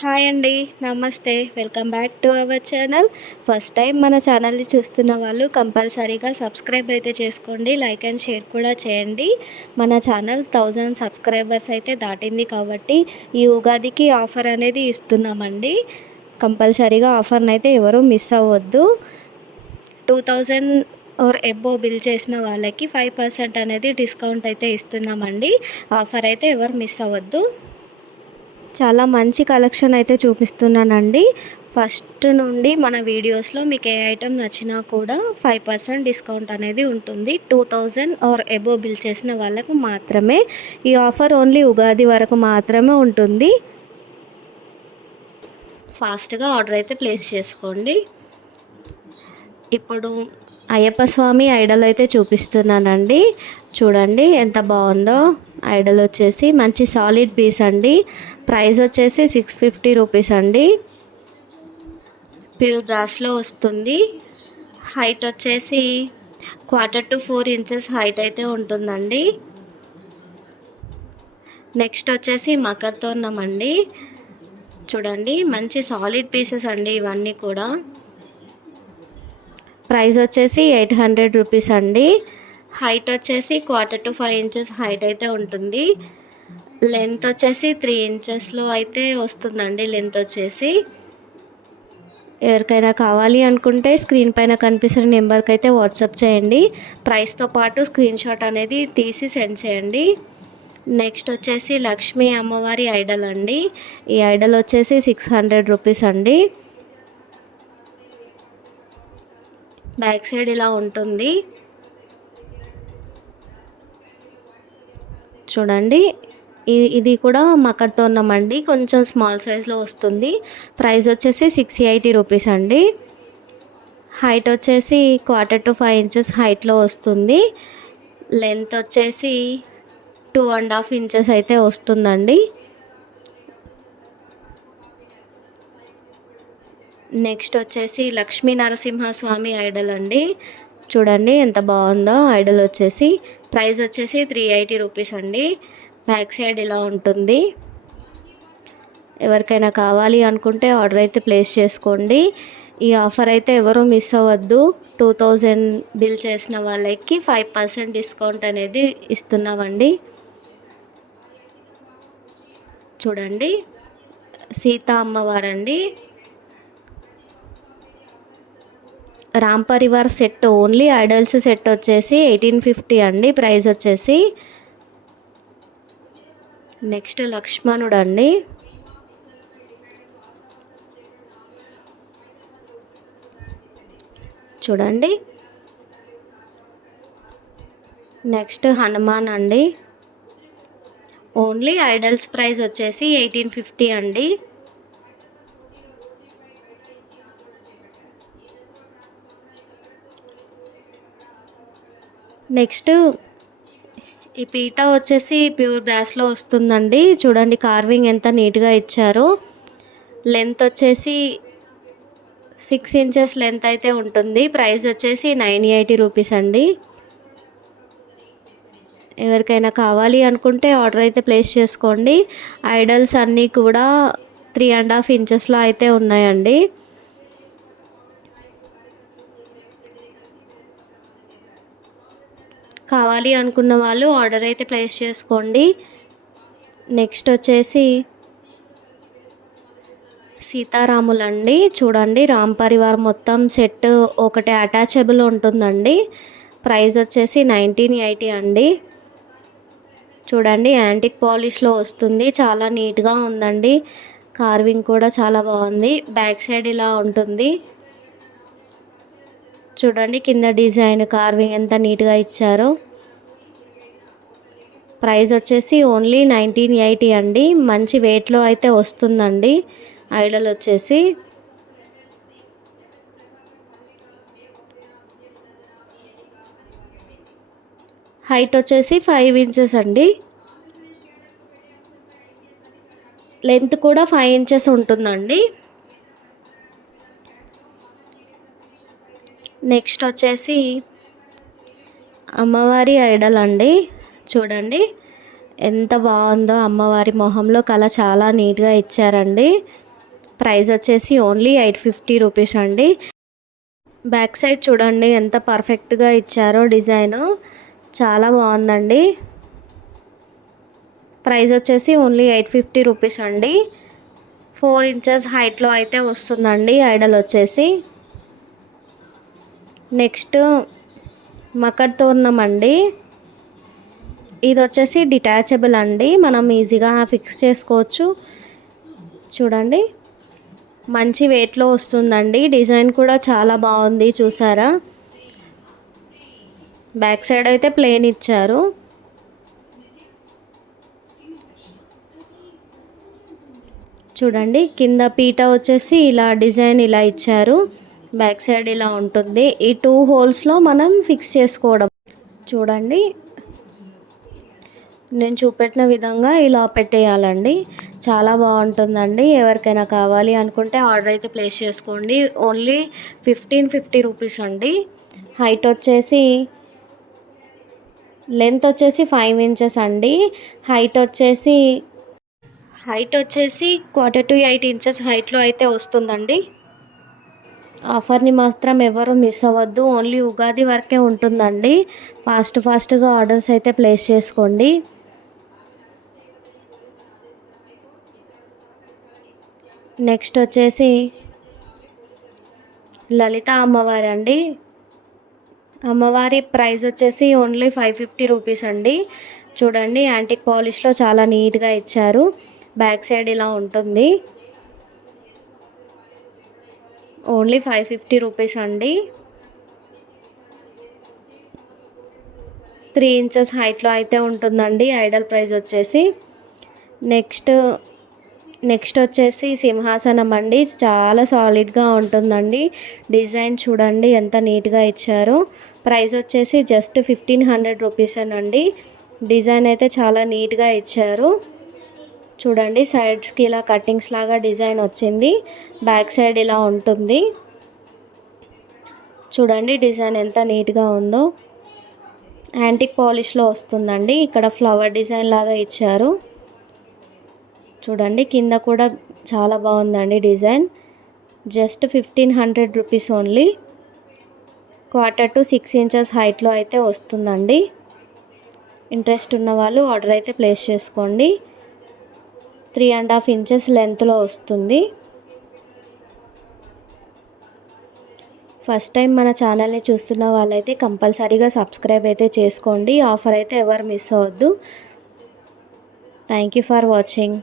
Hi అండి. నమస్తే. Welcome back to our channel. First time మన ఛానల్‌ని చూస్తున్న వాళ్ళు కంపల్సరీగా సబ్స్క్రైబ్ అయితే చేసుకోండి. లైక్ అండ్ షేర్ కూడా చేయండి. మన ఛానల్ 1000 సబ్స్క్రైబర్స్ అయితే దాటింది కాబట్టి ఈ ఉగాదికి ఆఫర్ అనేది ఇస్తున్నామండి. కంపల్సరీగా ఆఫర్‌ని అయితే ఎవరు మిస్ అవ్వద్దు. 2000 ఆర్ అబోవ్ బిల్ చేసిన వాళ్ళకి 5% అనేది డిస్కౌంట్ అయితే ఇస్తున్నామండి. ఆఫర్ అయితే ఎవరు మిస్ అవ్వద్దు. చాలా మంచి కలెక్షన్ అయితే చూపిస్తున్నానండి. ఫస్ట్ నుండి మన వీడియోస్లో మీకు ఏ ఐటెం నచ్చినా కూడా 5% డిస్కౌంట్ అనేది ఉంటుంది. 2000 ఆర్ అబోవ్ బిల్ చేసిన వాళ్ళకు మాత్రమే ఈ ఆఫర్ ఓన్లీ ఉగాది వరకు మాత్రమే ఉంటుంది. ఫాస్ట్గా ఆర్డర్ అయితే ప్లేస్ చేసుకోండి. ఇప్పుడు అయ్యప్ప స్వామి ఐడల్ అయితే చూపిస్తున్నానండి. చూడండి ఎంత బాగుందో. ఐడల్ వచ్చేసి మంచి సాలిడ్ పీస్ అండి. ప్రైస్ వచ్చేసి 650 రూపీస్ అండి. ప్యూర్ గ్రాస్లో వస్తుంది. హైట్ వచ్చేసి 1/4 to 4 ఇంచెస్ హైట్ అయితే ఉంటుందండి. నెక్స్ట్ వచ్చేసి మకర తోరణం అండి. చూడండి మంచి సాలిడ్ పీసెస్ అండి ఇవన్నీ కూడా. ప్రైస్ వచ్చేసి 800 రూపీస్ అండి. హైట్ వచ్చేసి 1/4 to 5 ఇంచెస్ హైట్ అయితే ఉంటుంది. లెంత్ వచ్చేసి 3 ఇంచెస్లో అయితే వస్తుందండి. లెంత్ వచ్చేసి ఎవరికైనా కావాలి అనుకుంటే స్క్రీన్ పైన కనిపిస్తున్న నెంబర్కి అయితే వాట్సాప్ చేయండి. ప్రైస్తో పాటు స్క్రీన్ షాట్ అనేది తీసి సెండ్ చేయండి. నెక్స్ట్ వచ్చేసి లక్ష్మీ అమ్మవారి ఐడల్ అండి. ఈ ఐడల్ వచ్చేసి 600 రూపీస్ అండి. బ్యాక్ సైడ్ ఇలా ఉంటుంది. చూడండి ఇది కూడా మకర తోరణం అండి. కొంచెం స్మాల్ సైజ్లో వస్తుంది. ప్రైస్ వచ్చేసి 680 రూపీస్ అండి. హైట్ వచ్చేసి 1/4 to 5 ఇంచెస్ హైట్లో వస్తుంది. లెంత్ వచ్చేసి 2.5 ఇంచెస్ అయితే వస్తుందండి. నెక్స్ట్ వచ్చేసి లక్ష్మీ నరసింహస్వామి ఐడల్ అండి. చూడండి ఎంత బాగుందో ఐడల్ వచ్చేసి. ప్రైస్ వచ్చేసి 380 రూపీస్ అండి. బ్యాక్ సైడ్ ఇలా ఉంటుంది. ఎవరికైనా కావాలి అనుకుంటే ఆర్డర్ అయితే ప్లేస్ చేసుకోండి. ఈ ఆఫర్ అయితే ఎవరు మిస్ అవ్వద్దు. 2000 బిల్ చేసిన వాళ్ళకి 5% డిస్కౌంట్ అనేది ఇస్తున్నామండి. చూడండి సీతా అమ్మవారండి. Ram Parivar set only idols set వచ్చేసి 1850 అండి. ప్రైస్ వచ్చేసి. నెక్స్ట్ లక్ష్మణుడు అండి. చూడండి నెక్స్ట్ హనుమాన్ అండి. ఓన్లీ ఐడల్స్ ప్రైస్ వచ్చేసి 1850 అండి. నెక్స్ట్ ఈ పీట వచ్చేసి ప్యూర్ బ్రాస్లో వస్తుందండి. చూడండి కార్వింగ్ ఎంత నీట్గా ఇచ్చారో. లెంత్ వచ్చేసి 6 ఇంచెస్ లెంత్ అయితే ఉంటుంది. ప్రైస్ వచ్చేసి 980 రూపీస్ అండి. ఎవరికైనా కావాలి అనుకుంటే ఆర్డర్ అయితే ప్లేస్ చేసుకోండి. ఐడల్స్ అన్నీ కూడా 3.5 ఇంచెస్లో అయితే ఉన్నాయండి. కావాలి అనుకున్న వాళ్ళు ఆర్డర్ అయితే ప్లేస్ చేసుకోండి. నెక్స్ట్ వచ్చేసి సీతారాములండి. చూడండి రామ్ పరివార్ మొత్తం సెట్ ఒకటి అటాచబుల్ ఉంటుందండి. ప్రైస్ వచ్చేసి 1980 అండి. చూడండి యాంటిక్ పాలిష్లో వస్తుంది. చాలా నీట్గా ఉందండి. కార్వింగ్ కూడా చాలా బాగుంది. బ్యాక్ సైడ్ ఇలా ఉంటుంది. చూడండి కింద డిజైన్ కార్వింగ్ ఎంత నీట్గా ఇచ్చారో. ప్రైస్ వచ్చేసి ఓన్లీ 1980 అండి. మంచి వెయిట్లో అయితే వస్తుందండి ఐడల్ వచ్చేసి. హైట్ వచ్చేసి 5 ఇంచెస్ అండి. లెంత్ కూడా 5 ఇంచెస్ ఉంటుందండి. నెక్స్ట్ వచ్చేసి అమ్మవారి ఐడల్ అండి. చూడండి ఎంత బాగుందో. అమ్మవారి మొహంలో కళ చాలా నీట్గా ఇచ్చారండి. ప్రైస్ వచ్చేసి ఓన్లీ 850 రూపీస్ అండి. బ్యాక్ సైడ్ చూడండి ఎంత పర్ఫెక్ట్గా ఇచ్చారో డిజైన్, చాలా బాగుందండి. ప్రైస్ వచ్చేసి ఓన్లీ 850 రూపీస్ అండి. 4 ఇంచెస్ హైట్లో అయితే వస్తుందండి ఐడల్ వచ్చేసి. నెక్స్ట్ మకర్ తోరణం అండి. ఇది వచ్చేసి డిటాచబుల్ అండి, మనం ఈజీగా ఫిక్స్ చేసుకోవచ్చు. చూడండి మంచి వెయిట్లో వస్తుందండి. డిజైన్ కూడా చాలా బాగుంది చూసారా. బ్యాక్ సైడ్ అయితే ప్లేన్ ఇచ్చారు. చూడండి కింద పీట వచ్చేసి ఇలా డిజైన్ ఇలా ఇచ్చారు. బ్యాక్ సైడ్ ఇలా ఉంటుంది. ఈ 2 హోల్స్లో మనం ఫిక్స్ చేసుకోవడం. చూడండి నేను చూపెట్టిన విధంగా ఇలా పెట్టేయాలండి. చాలా బాగుంటుందండి. ఎవరికైనా కావాలి అనుకుంటే ఆర్డర్ అయితే ప్లేస్ చేసుకోండి. ఓన్లీ 1550 రూపీస్ అండి. హైట్ వచ్చేసి లెంత్ వచ్చేసి 5 ఇంచెస్ అండి. హైట్ వచ్చేసి 1/4 to 8 ఇంచెస్ హైట్లో అయితే వస్తుందండి. ఆఫర్ని మాత్రం ఎవరు మిస్ అవ్వద్దు. ఓన్లీ ఉగాది వరకే ఉంటుందండి. ఫాస్ట్గా ఆర్డర్స్ అయితే ప్లేస్ చేసుకోండి. నెక్స్ట్ వచ్చేసి లలిత అమ్మవారి అండి. అమ్మవారి ప్రైస్ వచ్చేసి ఓన్లీ 550 రూపీస్ అండి. చూడండి యాంటిక్ పాలిష్లో చాలా నీట్గా ఇచ్చారు. బ్యాక్ సైడ్ ఇలా ఉంటుంది. ఓన్లీ 550 రూపీస్ అండి. 3 ఇంచెస్ హైట్లో అయితే ఉంటుందండి ఐడల్ ప్రైస్ వచ్చేసి. నెక్స్ట్ వచ్చేసి సింహాసనం అండి. చాలా సాలిడ్గా ఉంటుందండి. డిజైన్ చూడండి ఎంత నీట్గా ఇచ్చారో. ప్రైస్ వచ్చేసి జస్ట్ 1500 రూపీస్ అండి. డిజైన్ అయితే చాలా నీట్గా ఇచ్చారు. చూడండి సైడ్స్కి ఇలా కట్టింగ్స్ లాగా డిజైన్ వచ్చింది. బ్యాక్ సైడ్ ఇలా ఉంటుంది. చూడండి డిజైన్ ఎంత నీట్గా ఉందో. యాంటిక్ పాలిష్లో వస్తుందండి. ఇక్కడ ఫ్లవర్ డిజైన్ లాగా ఇచ్చారు. చూడండి కింద కూడా చాలా బాగుందండి design. Just 1500 rupees only. 1/4 to 6 inches హైట్లో అయితే వస్తుందండి. ఇంట్రెస్ట్ ఉన్న వాళ్ళు ఆర్డర్ అయితే ప్లేస్ చేసుకోండి. 3.5 ఇంచెస్ లెంత్లో వస్తుంది. ఫస్ట్ టైం మన ఛానల్ని చూస్తున్న వాళ్ళైతే కంపల్సరీగా సబ్స్క్రైబ్ అయితే చేసుకోండి. ఆఫర్ అయితే ఎవరు మిస్ అవ్వద్దు. Thank you for watching.